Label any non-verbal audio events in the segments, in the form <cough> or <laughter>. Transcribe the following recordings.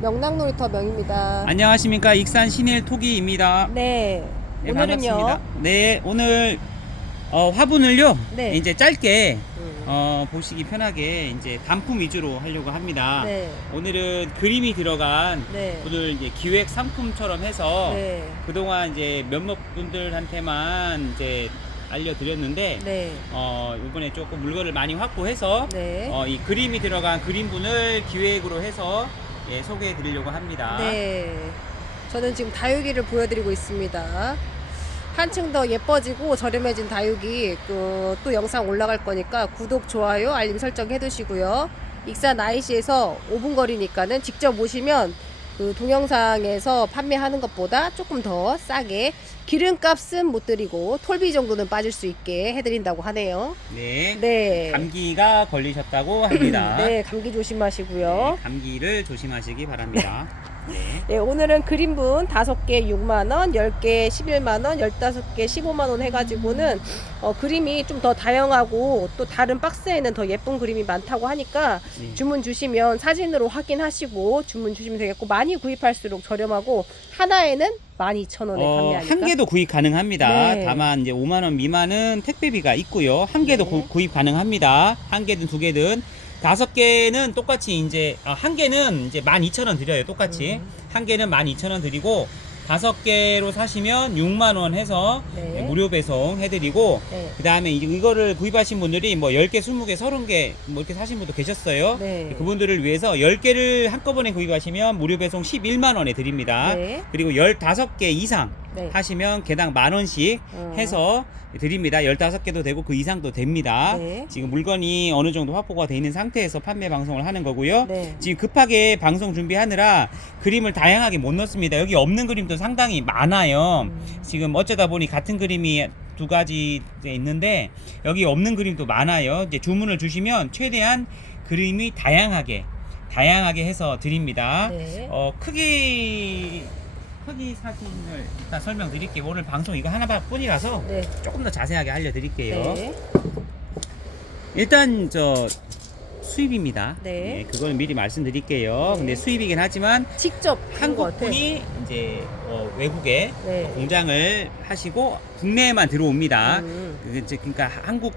명랑놀이터 명입니다. 안녕하십니까 익산 신일 토기입니다. 네. 네, 오늘은요. 반갑습니다. 네 오늘 어, 화분을요 네. 이제 짧게 음, 어, 보시기 편하게 이제 단품 위주로 하려고 합니다. 네. 오늘은 그림이 들어간 네. 오늘 이제 기획 상품처럼 해서 네. 그동안 이제 몇몇 분들한테만 이제 알려드렸는데 네. 어, 이번에 조금 물건을 많이 확보해서 네. 어, 이 그림이 들어간 그림분을 기획으로 해서 예, 소개해 드리려고 합니다. 네. 저는 지금 다육이를 보여드리고 있습니다. 한층 더 예뻐지고 저렴해진 다육이 그, 또 영상 올라갈 거니까 구독, 좋아요, 알림 설정 해두시고요. 익산 IC에서 5분 거리니까는 직접 오시면 그 동영상에서 판매하는 것보다 조금 더 싸게 기름값은 못 드리고 톨비 정도는 빠질 수 있게 해드린다고 하네요. 네. 네. 감기가 걸리셨다고 합니다. <clears throat> 네, 감기 조심하시고요. 네, 감기를 조심하시기 바랍니다. 네. 네, 오늘은 그림분 5개 6만원, 10개 11만원, 15개 15만원 해가지고는 어, 그림이 좀 더 다양하고 또 다른 박스에는 더 예쁜 그림이 많다고 하니까 네. 주문 주시면 사진으로 확인하시고 주문 주시면 되겠고 많이 구입할수록 저렴하고 하나에는 12,000원에 어, 판매하니까 한 개도 구입 가능합니다. 네. 다만 이제 5만 원 미만은 택배비가 있고요. 한 개도 네. 구, 구입 가능합니다. 한 개든 두 개든 다섯 개는 똑같이 이제 아, 한 개는 이제 12,000원 드려요. 똑같이. 음. 한 개는 12,000원 드리고 다섯 개로 사시면 6만 원 해서 네. 예, 무료 배송 해 드리고 네. 그 다음에 이제 이거를 구입하신 분들이 뭐 10개, 20개, 30개 뭐 이렇게 사신 분도 계셨어요. 네. 그분들을 위해서 10개를 한꺼번에 구입하시면 무료 배송 11만 원에 드립니다. 네. 그리고 15개 이상 네. 하시면 개당 만 원씩 어. 해서 드립니다. 15개도 되고 그 이상도 됩니다. 네. 지금 물건이 어느 정도 확보가 돼 있는 상태에서 판매 방송을 하는 거고요. 네. 지금 급하게 방송 준비하느라 그림을 다양하게 못 넣습니다. 여기 없는 그림도 상당히 많아요. 음. 지금 어쩌다 보니 같은 그림이 두 가지 있는데 여기 없는 그림도 많아요. 이제 주문을 주시면 최대한 그림이 다양하게 다양하게 해서 드립니다. 네. 어 크기 크기 사진을 일단 설명드릴게요. 오늘 방송 이거 하나뿐이라서 네. 조금 더 자세하게 알려드릴게요. 네. 일단 저 수입입니다. 네. 예, 그거는 미리 말씀드릴게요. 네. 근데 수입이긴 하지만 직접 한것 같아. 한국 분이 이제 어, 외국에 네. 공장을 하시고 국내에만 들어옵니다. 음. 그 이제 그러니까 한국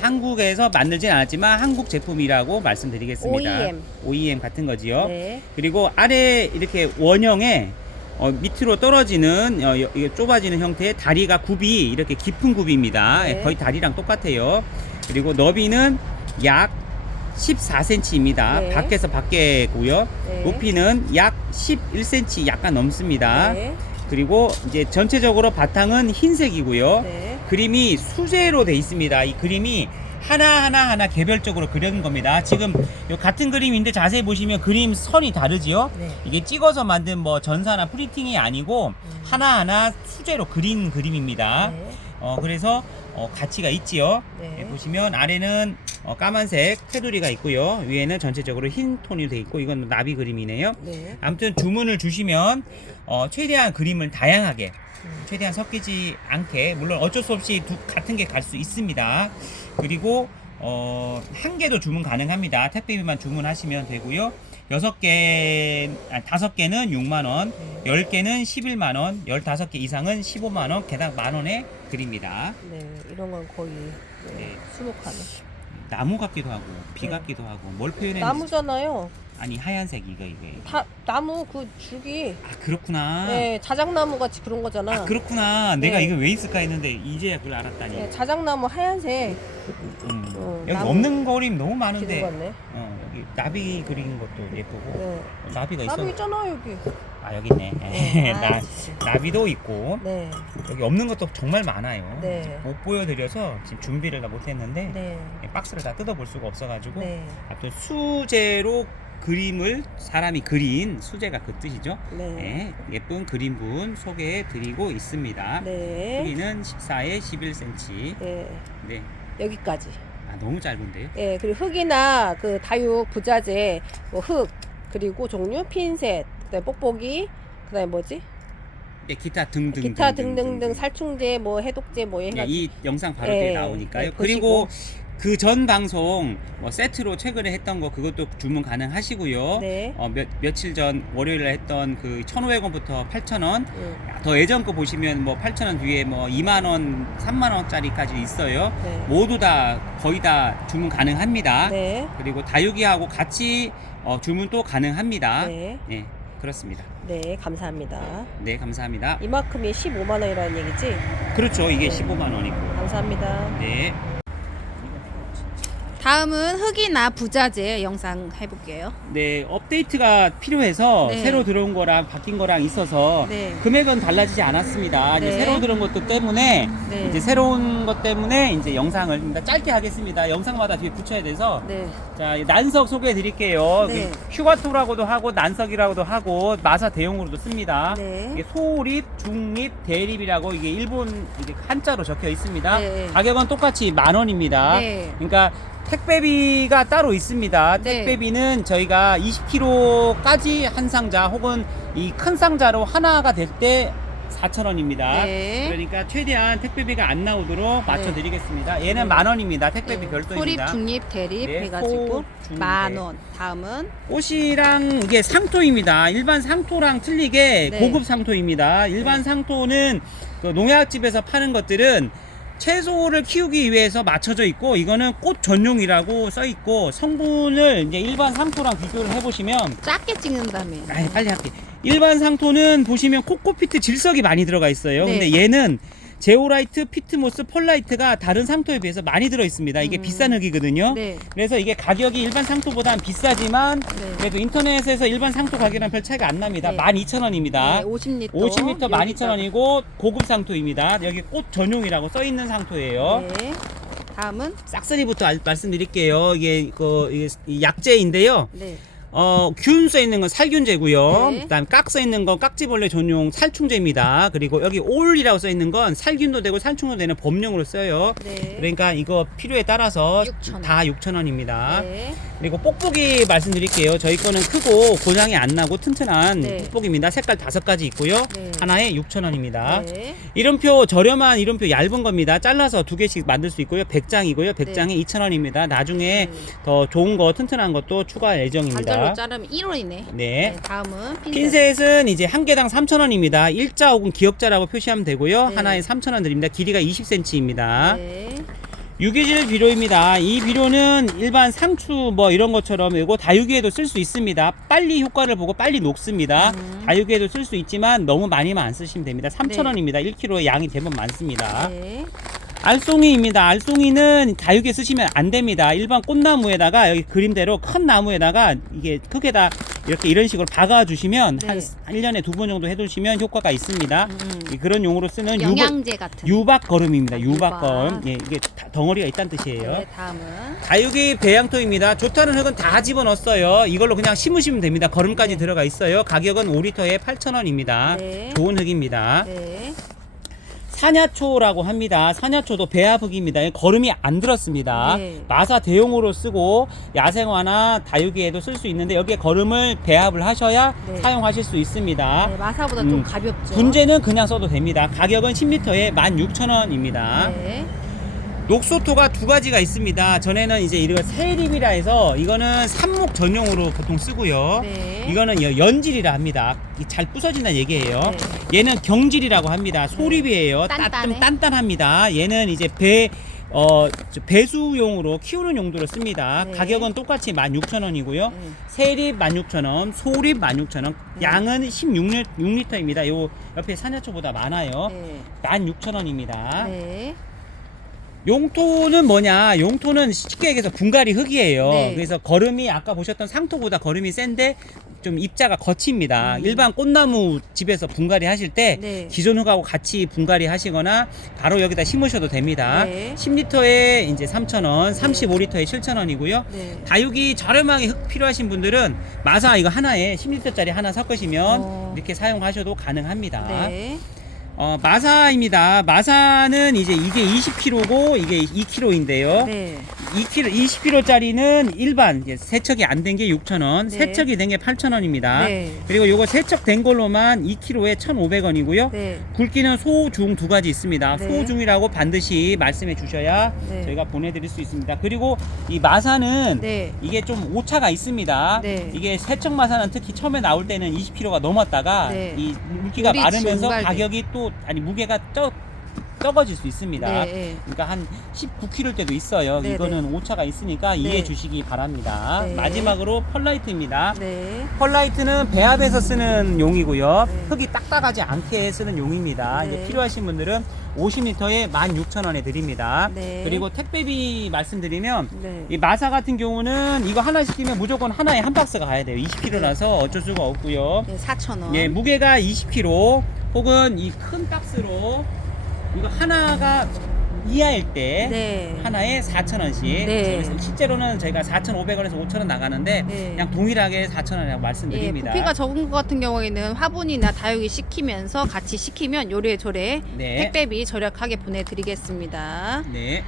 한국에서 만들진 않았지만 한국 제품이라고 말씀드리겠습니다. OEM. OEM 같은 거지요. 네. 그리고 아래 이렇게 원형에 어, 밑으로 떨어지는 어, 좁아지는 형태의 다리가 굽이 이렇게 깊은 굽입니다. 네. 거의 다리랑 똑같아요. 그리고 너비는 약 14cm입니다. 네. 밖에서 밖에고요. 네. 높이는 약 11cm 약간 넘습니다. 네. 그리고 이제 전체적으로 바탕은 흰색이고요. 네. 그림이 수제로 돼 있습니다. 이 그림이 하나하나 하나 개별적으로 그려는 겁니다. 지금 요 같은 그림인데 자세히 보시면 그림 선이 다르지요? 네. 이게 찍어서 만든 뭐 전사나 프리팅이 아니고 음. 하나하나 수제로 그린 그림입니다. 네. 어, 그래서 어, 가치가 있지요. 네. 예, 보시면 아래는 어, 까만색 테두리가 있고요. 위에는 전체적으로 흰 톤이 돼 있고 이건 나비 그림이네요. 네. 아무튼 주문을 주시면 어, 최대한 그림을 다양하게 음. 최대한 섞이지 않게 물론 어쩔 수 없이 두, 같은 게 갈 수 있습니다. 그리고 어, 한 개도 주문 가능합니다. 택배비만 주문하시면 되고요. 여섯 개, 아, 다섯 개는 6만 원, 네. 열 개는 11만 원, 열다섯 개 이상은 15만 원, 개당 만 원에 드립니다. 네. 이런 건 거의 네. 네. 수놓하네. 나무 같기도 하고 비 네. 같기도 하고 뭘 표현했는지 나무잖아요. 아니 하얀색 이거 이거. 이거. 다 나무 그 줄기. 아 그렇구나. 네, 자작나무 같이 그런 거잖아. 아 그렇구나. 내가 네. 이거 왜 있을까 했는데 이제야 그걸 알았다니. 네, 자작나무 하얀색 음. 어, 여기 나무 없는 그림 너무 많은데 같네. 어, 여기 나비 그린 것도 예쁘고 네. 어, 나비가 있어. 나무 있잖아 여기. 아 여기 있네. 네. <laughs> 아, 나, 진짜. 나비도 있고 네. 여기 없는 것도 정말 많아요. 네. 못 보여드려서 지금 준비를 다 못했는데 네. 박스를 다 뜯어볼 수가 없어가지고 네. 아무튼 수제로 그림을 사람이 그린 수제가 그 뜻이죠. 네. 네, 예쁜 그림분 소개해 드리고 있습니다. 네. 크기는 14에 11cm. 네. 네. 여기까지. 아, 너무 짧은데요? 예, 그리고 흙이나 그 다육 부자재, 뭐 흙, 그리고 종류, 핀셋, 그다음에 뽁뽁이, 그다음에 뭐지? 네, 기타 등등 기타 등등등 살충제, 뭐 해독제, 뭐 네, 해가지고. 이 영상 바로 예, 뒤에 나오니까요. 예, 그리고 그 전 방송 뭐 세트로 최근에 했던 거 그것도 주문 가능하시고요. 네. 어, 몇, 며칠 전 월요일에 했던 그 1,500원부터 8,000원. 음, 더 예전 거 보시면 뭐 8,000원 뒤에 뭐 2만 원, 3만 원짜리까지 있어요. 네. 모두 다 거의 다 주문 가능합니다. 네. 그리고 다육이하고 같이 어, 주문도 가능합니다. 네. 네, 그렇습니다. 네, 감사합니다. 네, 감사합니다. 이만큼이 15만 원이라는 얘기지? 그렇죠. 이게 네. 15만 원이고. 감사합니다. 네. 다음은 흑이나 부자재 영상 해볼게요. 네, 업데이트가 필요해서 네. 새로 들어온 거랑 바뀐 거랑 있어서 네. 금액은 달라지지 않았습니다. 이제 네. 새로 들어온 것도 때문에 네. 이제 새로운 것 때문에 이제 영상을 좀 짧게 하겠습니다. 영상마다 뒤에 붙여야 돼서 네. 자 난석 소개해 드릴게요. 네. 휴가토라고도 하고 난석이라고도 하고 마사 대용으로도 씁니다. 네. 이게 소립, 중립, 대립이라고 이게 일본 이게 한자로 적혀 있습니다. 네. 가격은 똑같이 만 원입니다. 네. 그러니까 택배비가 따로 있습니다. 네. 택배비는 저희가 20kg까지 한 상자 혹은 이 큰 상자로 하나가 될 때 4,000원입니다. 네. 그러니까 최대한 택배비가 안 나오도록 맞춰 드리겠습니다. 얘는 만 원입니다. 택배비 네. 별도입니다. 소립, 중립, 대립 네, 해가지고 소, 만 네. 원. 다음은 꽃이랑 이게 상토입니다. 일반 상토랑 틀리게 네. 고급 상토입니다. 일반 상토는 그 농약집에서 파는 것들은 채소를 키우기 위해서 맞춰져 있고 이거는 꽃 전용이라고 써 있고 성분을 이제 일반 상토랑 비교를 해보시면 작게 찍는다며. 아 빨리 할게. 일반 상토는 보시면 코코피트 질석이 많이 들어가 있어요. 네. 근데 얘는 제오라이트, 피트모스, 펄라이트가 다른 상토에 비해서 많이 들어 있습니다. 이게 음. 비싼 흙이거든요. 네. 그래서 이게 가격이 일반 상토보다는 비싸지만 네. 그래도 인터넷에서 일반 상토 가격이랑 별 차이가 안 납니다. 네. 12,000원입니다. 네, 50리터. 50m 12,000원이고 고급 상토입니다. 여기 꽃 전용이라고 써 있는 상토예요. 네. 다음은 싹쓸이부터 알- 말씀드릴게요. 이게 그 이게 이 약재인데요. 네. 어, 균 써 있는 건 살균제고요. 네. 그다음 깍써 있는 건 깍지벌레 전용 살충제입니다. 그리고 여기 올이라고 써 있는 건 살균도 되고 살충도 되는 범용으로 써요. 네. 그러니까 이거 필요에 따라서 6,000원. 다 6,000원입니다. 네. 그리고 뽁뽁이 말씀드릴게요. 저희 거는 크고 고장이 안 나고 튼튼한 네. 뽁뽁입니다. 색깔 다섯 가지 있고요. 네. 하나에 6,000원입니다. 네. 이름표 저렴한 이름표 얇은 겁니다. 잘라서 두 개씩 만들 수 있고요. 100장이고요. 100장에 2,000원입니다. 나중에 네. 더 좋은 거 튼튼한 것도 추가할 예정입니다. 반절로 자르면 1원이네. 네. 네. 다음은 핀셋. 핀셋은 이제 한 개당 3,000원입니다. 일자 혹은 기역자라고 표시하면 되고요. 네. 하나에 3,000원 드립니다. 길이가 20cm입니다. 네. 유기질 비료입니다. 이 비료는 일반 상추 뭐 이런 것처럼 이거 다육이에도 쓸 수 있습니다. 빨리 효과를 보고 빨리 녹습니다. 음. 다육이에도 쓸 수 있지만 너무 많이만 안 쓰시면 됩니다. 3,000원입니다. 1kg의 양이 대부분 많습니다. 네. 알송이입니다. 알송이는 다육에 쓰시면 안 됩니다. 일반 꽃나무에다가 여기 그림대로 큰 나무에다가 이게 크게다 이렇게 이런 식으로 박아 주시면 네. 한 1년에 두 번 정도 해 두시면 효과가 있습니다. 음. 이 그런 용으로 쓰는 유박, 영양제 같은. 유박 거름입니다. 아, 유박 유박. 예, 이게 다- 덩어리가 있다는 뜻이에요. 네. 다음은 다육이 배양토입니다. 좋다는 흙은 다 집어넣었어요. 이걸로 그냥 심으시면 됩니다. 거름까지 네. 들어가 있어요. 가격은 5리터에 8,000원입니다. 네. 좋은 흙입니다. 네. 사냐초라고 합니다. 사냐초도 배합흙입니다. 거름이 안 들었습니다. 네. 마사 대용으로 쓰고 야생화나 다육이에도 쓸 수 있는데 여기에 거름을 배합을 하셔야 네. 사용하실 수 있습니다. 네, 마사보다 음, 좀 가볍죠. 분재는 그냥 써도 됩니다. 가격은 10리터에 16,000원입니다. 네. 녹소토가 두 가지가 있습니다. 전에는 이제 이거 세립이라 해서 이거는 삽목 전용으로 보통 쓰고요. 네. 이거는 여- 연질이라 합니다. 이잘 부서진다는 얘기예요. 네. 얘는 경질이라고 합니다. 소립이에요. 따. 좀 단단합니다. 얘는 이제 배 어, 저 배수용으로 키우는 용도로 씁니다. 네. 가격은 똑같이 16,000원이고요. 네. 세립 16,000원, 소립 16,000원. 네. 양은 양은 16리터입니다. 요 옆에 사냐초보다 많아요. 네. 16,000원입니다. 네. 용토는 뭐냐? 용토는 쉽게 얘기해서 분갈이 흙이에요. 네. 그래서 거름이 아까 보셨던 상토보다 거름이 센데 좀 입자가 거칩니다. 음. 일반 꽃나무 집에서 분갈이 하실 때 네. 기존 흙하고 같이 분갈이 하시거나 바로 여기다 심으셔도 됩니다. 네. 10리터에 이제 3,000원, 35리터에 7,000원이고요. 네. 다육이 저렴하게 흙 필요하신 분들은 마사 이거 하나에 10리터짜리 하나 섞으시면 어. 이렇게 사용하셔도 가능합니다. 네. 어, 마사입니다. 마사는 이제 이게 20kg고 이게 2kg인데요. 네. 2kg, 20kg짜리는 일반 세척이 안 된 게 6,000원, 네. 세척이 된 게 8,000원입니다. 네. 그리고 요거 세척된 걸로만 2kg에 1,500원이고요. 네. 굵기는 소, 중 두 가지 있습니다. 네. 소, 중이라고 반드시 말씀해 주셔야 네. 저희가 보내드릴 수 있습니다. 그리고 이 마사는 네. 이게 좀 오차가 있습니다. 네. 이게 세척 마사는 특히 처음에 나올 때는 20kg가 넘었다가 네. 이 물기가 마르면서 증발돼. 가격이 또 아니 무게가 적 적어질 수 있습니다. 네. 그러니까 한 19kg 때도 있어요. 네, 이거는 오차가 있으니까 이해해 네. 주시기 바랍니다. 네. 마지막으로 펄라이트입니다. 네. 펄라이트는 배합에서 쓰는 용이고요. 네. 흙이 딱딱하지 않게 쓰는 용입니다. 네. 이제 필요하신 분들은 50m에 16,000원에 드립니다. 네. 그리고 택배비 말씀드리면 네. 이 마사 같은 경우는 이거 하나 시키면 무조건 하나에 한 박스가 가야 돼요. 20kg라서 어쩔 수가 없고요. 네, 4,000원. 예, 무게가 20kg 혹은 이 큰 박스로 이거 하나가 이하일 때 네. 하나에 4,000원씩. 네. 실제로는 저희가 4,500원에서 5,000원 나가는데 네. 그냥 동일하게 4,000원이라고 예, 말씀드립니다. 부피가 적은 것 같은 경우에는 화분이나 다육이 시키면서 같이 시키면 요래조래 네. 택배비 절약하게 보내드리겠습니다. 네.